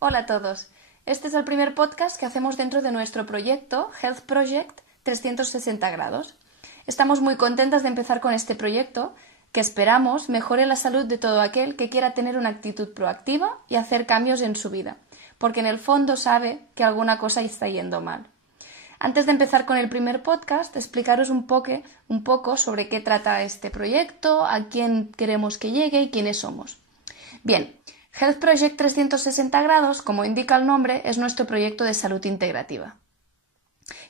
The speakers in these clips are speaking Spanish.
Hola a todos. Este es el primer podcast que hacemos dentro de nuestro proyecto Health Project 360 grados. Estamos muy contentas de empezar con este proyecto que esperamos mejore la salud de todo aquel que quiera tener una actitud proactiva y hacer cambios en su vida, porque en el fondo sabe que alguna cosa está yendo mal. Antes de empezar con el primer podcast, explicaros un poco sobre qué trata este proyecto, a quién queremos que llegue y quiénes somos. Bien, Health Project 360 grados, como indica el nombre, es nuestro proyecto de salud integrativa.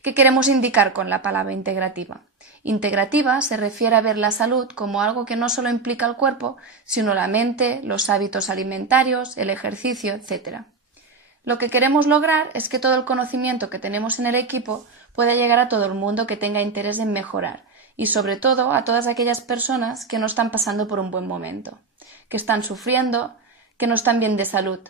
¿Qué queremos indicar con la palabra integrativa? Integrativa se refiere a ver la salud como algo que no solo implica el cuerpo, sino la mente, los hábitos alimentarios, el ejercicio, etc. Lo que queremos lograr es que todo el conocimiento que tenemos en el equipo pueda llegar a todo el mundo que tenga interés en mejorar y sobre todo a todas aquellas personas que no están pasando por un buen momento, que están sufriendo, que no están bien de salud,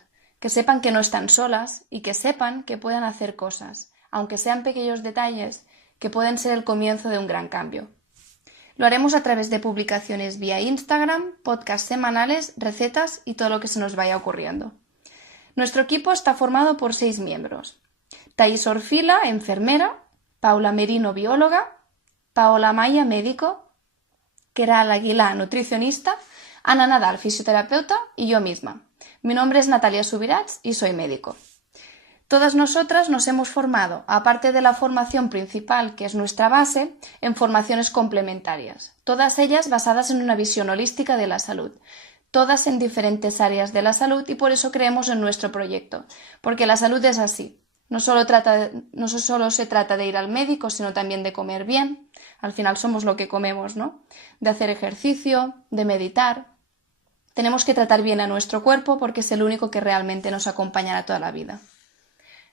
que sepan que no están solas y que sepan que pueden hacer cosas, aunque sean pequeños detalles, que pueden ser el comienzo de un gran cambio. Lo haremos a través de publicaciones vía Instagram, podcasts semanales, recetas y todo lo que se nos vaya ocurriendo. Nuestro equipo está formado por 6 miembros. Thais Orfila, enfermera, Paula Merino, bióloga, Paola Maya, médico, Keral Aguilá, nutricionista, Ana Nadal, fisioterapeuta y yo misma. Mi nombre es Natalia Subirats y soy médico. Todas nosotras nos hemos formado, aparte de la formación principal, que es nuestra base, en formaciones complementarias, todas ellas basadas en una visión holística de la salud, todas en diferentes áreas de la salud y por eso creemos en nuestro proyecto, porque la salud es así. No solo se trata de ir al médico, sino también de comer bien. Al final somos lo que comemos, ¿no? De hacer ejercicio, de meditar. Tenemos que tratar bien a nuestro cuerpo porque es el único que realmente nos acompañará toda la vida.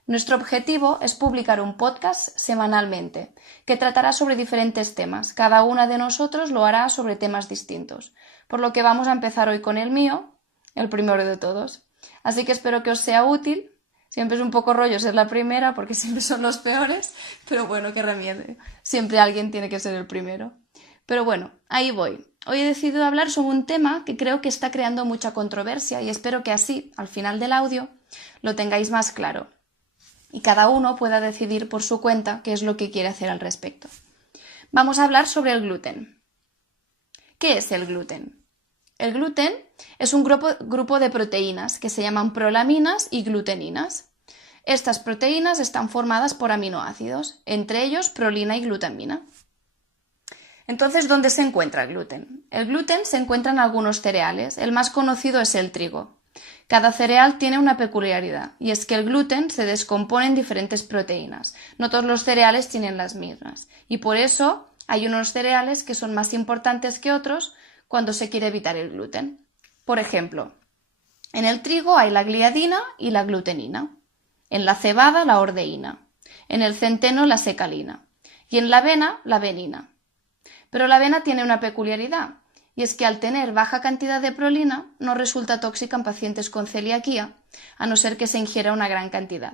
Nuestro objetivo es publicar un podcast semanalmente, que tratará sobre diferentes temas. Cada una de nosotros lo hará sobre temas distintos, por lo que vamos a empezar hoy con el mío, el primero de todos. Así que espero que os sea útil. Siempre es un poco rollo ser la primera, porque siempre son los peores, pero bueno, qué remedio. Siempre alguien tiene que ser el primero. Pero bueno, ahí voy. Hoy he decidido hablar sobre un tema que creo que está creando mucha controversia y espero que así, al final del audio, lo tengáis más claro y cada uno pueda decidir por su cuenta qué es lo que quiere hacer al respecto. Vamos a hablar sobre el gluten. ¿Qué es el gluten? El gluten es un grupo de proteínas que se llaman prolaminas y gluteninas. Estas proteínas están formadas por aminoácidos, entre ellos prolina y glutamina. Entonces, ¿dónde se encuentra el gluten? El gluten se encuentra en algunos cereales. El más conocido es el trigo. Cada cereal tiene una peculiaridad, y es que el gluten se descompone en diferentes proteínas. No todos los cereales tienen las mismas, y por eso hay unos cereales que son más importantes que otros cuando se quiere evitar el gluten. Por ejemplo, en el trigo hay la gliadina y la glutenina, en la cebada la ordeína, en el centeno la secalina y en la avena la avenina. Pero la avena tiene una peculiaridad, y es que al tener baja cantidad de prolina no resulta tóxica en pacientes con celiaquía, a no ser que se ingiera una gran cantidad.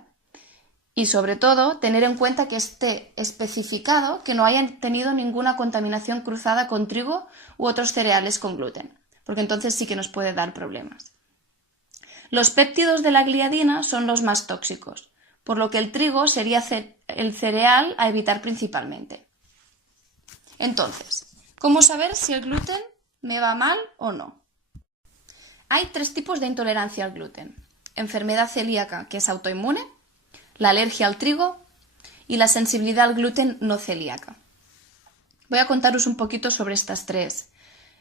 Y sobre todo, tener en cuenta que esté especificado que no hayan tenido ninguna contaminación cruzada con trigo u otros cereales con gluten, porque entonces sí que nos puede dar problemas. Los péptidos de la gliadina son los más tóxicos, por lo que el trigo sería el cereal a evitar principalmente. Entonces, ¿cómo saber si el gluten me va mal o no? Hay 3 tipos de intolerancia al gluten: enfermedad celíaca, que es autoinmune, la alergia al trigo y la sensibilidad al gluten no celíaca. Voy a contaros un poquito sobre estas 3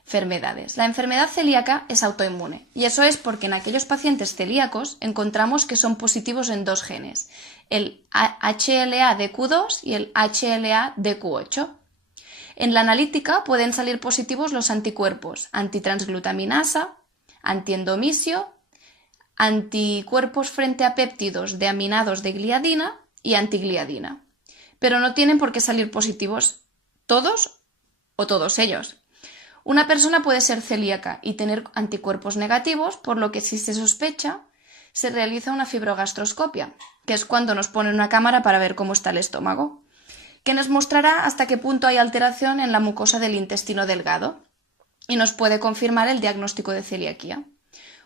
enfermedades. La enfermedad celíaca es autoinmune y eso es porque en aquellos pacientes celíacos encontramos que son positivos en 2 genes, el HLA-DQ2 y el HLA-DQ8. En la analítica pueden salir positivos los anticuerpos antitransglutaminasa, antiendomisio, anticuerpos frente a péptidos de aminados de gliadina y antigliadina. Pero no tienen por qué salir positivos todos o todos ellos. Una persona puede ser celíaca y tener anticuerpos negativos, por lo que si se sospecha, se realiza una fibrogastroscopia, que es cuando nos ponen una cámara para ver cómo está el estómago, que nos mostrará hasta qué punto hay alteración en la mucosa del intestino delgado y nos puede confirmar el diagnóstico de celiaquía.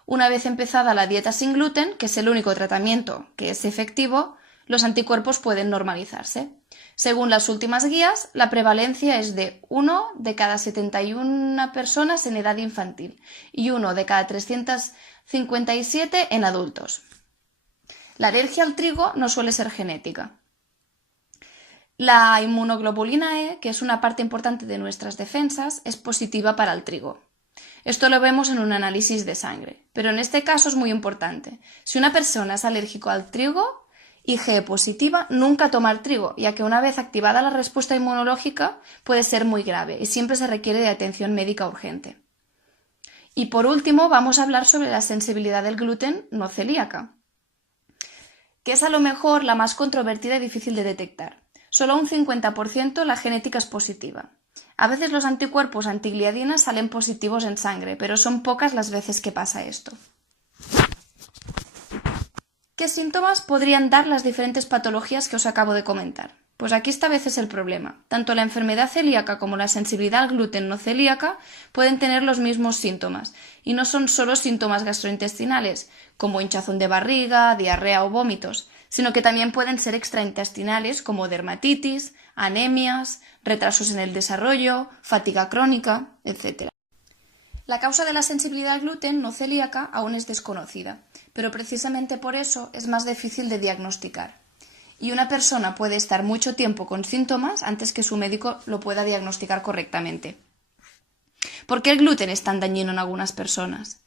Una vez empezada la dieta sin gluten, que es el único tratamiento que es efectivo, los anticuerpos pueden normalizarse. Según las últimas guías, la prevalencia es de 1 de cada 71 personas en edad infantil y 1 de cada 357 en adultos. La alergia al trigo no suele ser genética. La inmunoglobulina E, que es una parte importante de nuestras defensas, es positiva para el trigo. Esto lo vemos en un análisis de sangre, pero en este caso es muy importante. Si una persona es alérgico al trigo, IgE positiva, nunca tomar trigo, ya que una vez activada la respuesta inmunológica puede ser muy grave y siempre se requiere de atención médica urgente. Y por último vamos a hablar sobre la sensibilidad del gluten no celíaca, que es a lo mejor la más controvertida y difícil de detectar. Solo un 50% la genética es positiva. A veces los anticuerpos antigliadina salen positivos en sangre, pero son pocas las veces que pasa esto. ¿Qué síntomas podrían dar las diferentes patologías que os acabo de comentar? Pues aquí está a veces el problema. Tanto la enfermedad celíaca como la sensibilidad al gluten no celíaca pueden tener los mismos síntomas, y no son solo síntomas gastrointestinales, como hinchazón de barriga, diarrea o vómitos, sino que también pueden ser extraintestinales como dermatitis, anemias, retrasos en el desarrollo, fatiga crónica, etc. La causa de la sensibilidad al gluten no celíaca aún es desconocida, pero precisamente por eso es más difícil de diagnosticar. Y una persona puede estar mucho tiempo con síntomas antes que su médico lo pueda diagnosticar correctamente. ¿Por qué el gluten es tan dañino en algunas personas?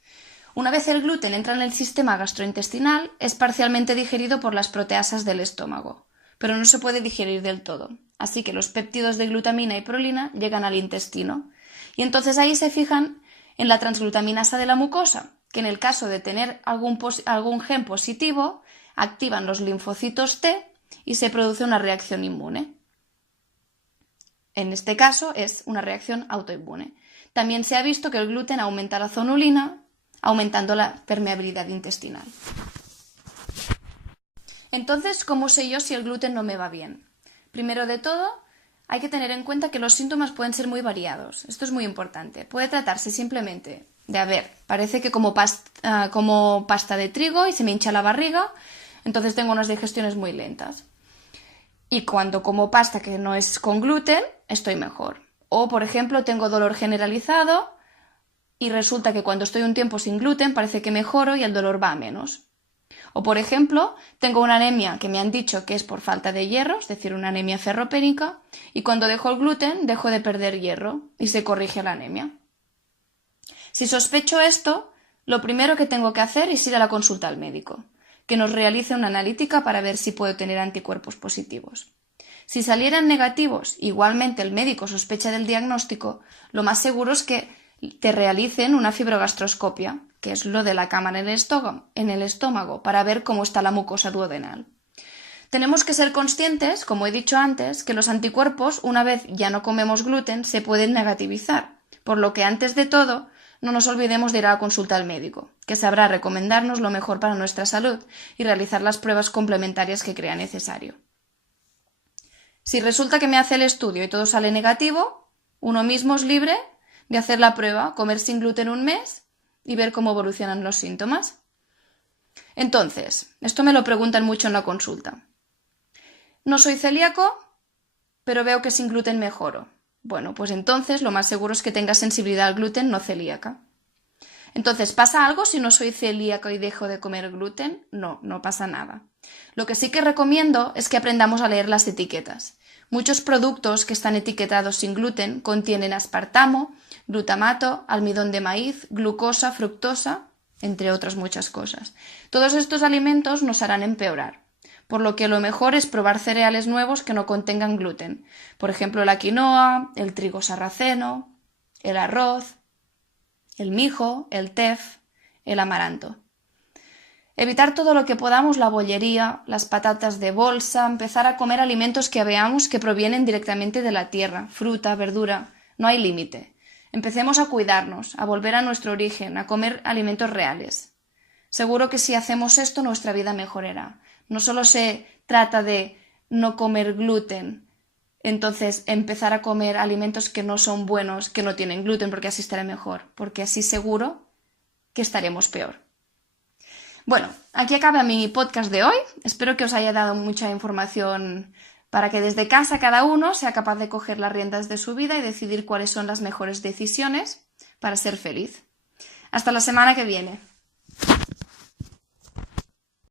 Una vez el gluten entra en el sistema gastrointestinal, es parcialmente digerido por las proteasas del estómago, pero no se puede digerir del todo. Así que los péptidos de glutamina y prolina llegan al intestino, y entonces ahí se fijan en la transglutaminasa de la mucosa, que en el caso de tener algún gen positivo, activan los linfocitos T y se produce una reacción inmune. En este caso es una reacción autoinmune. También se ha visto que el gluten aumenta la zonulina, aumentando la permeabilidad intestinal. Entonces, ¿cómo sé yo si el gluten no me va bien? Primero de todo, hay que tener en cuenta que los síntomas pueden ser muy variados. Esto es muy importante. Puede tratarse simplemente de, parece que como pasta de trigo y se me hincha la barriga, entonces tengo unas digestiones muy lentas. Y cuando como pasta que no es con gluten, estoy mejor. O, por ejemplo, tengo dolor generalizado y resulta que cuando estoy un tiempo sin gluten parece que mejoro y el dolor va a menos. O, por ejemplo, tengo una anemia que me han dicho que es por falta de hierro, es decir, una anemia ferropénica, y cuando dejo el gluten dejo de perder hierro y se corrige la anemia. Si sospecho esto, lo primero que tengo que hacer es ir a la consulta al médico, que nos realice una analítica para ver si puedo tener anticuerpos positivos. Si salieran negativos, igualmente el médico sospecha del diagnóstico, lo más seguro es que te realicen una fibrogastroscopia, que es lo de la cámara en el estómago, para ver cómo está la mucosa duodenal. Tenemos que ser conscientes, como he dicho antes, que los anticuerpos, una vez ya no comemos gluten, se pueden negativizar, por lo que antes de todo no nos olvidemos de ir a la consulta al médico, que sabrá recomendarnos lo mejor para nuestra salud y realizar las pruebas complementarias que crea necesario. Si resulta que me hace el estudio y todo sale negativo, uno mismo es libre de hacer la prueba, comer sin gluten un mes y ver cómo evolucionan los síntomas. Entonces, esto me lo preguntan mucho en la consulta. No soy celíaco, pero veo que sin gluten mejoro. Bueno, pues entonces lo más seguro es que tenga sensibilidad al gluten no celíaca. Entonces, ¿pasa algo si no soy celíaco y dejo de comer gluten? No, no pasa nada. Lo que sí que recomiendo es que aprendamos a leer las etiquetas. Muchos productos que están etiquetados sin gluten contienen aspartamo, glutamato, almidón de maíz, glucosa, fructosa, entre otras muchas cosas. Todos estos alimentos nos harán empeorar, por lo que lo mejor es probar cereales nuevos que no contengan gluten. Por ejemplo, la quinoa, el trigo sarraceno, el arroz, el mijo, el tef, el amaranto. Evitar todo lo que podamos la bollería, las patatas de bolsa, empezar a comer alimentos que veamos que provienen directamente de la tierra, fruta, verdura, no hay límite. Empecemos a cuidarnos, a volver a nuestro origen, a comer alimentos reales. Seguro que si hacemos esto nuestra vida mejorará. No solo se trata de no comer gluten, entonces empezar a comer alimentos que no son buenos, que no tienen gluten, porque así estaré mejor, porque así seguro que estaremos peor. Bueno, aquí acaba mi podcast de hoy. Espero que os haya dado mucha información para que desde casa cada uno sea capaz de coger las riendas de su vida y decidir cuáles son las mejores decisiones para ser feliz. Hasta la semana que viene.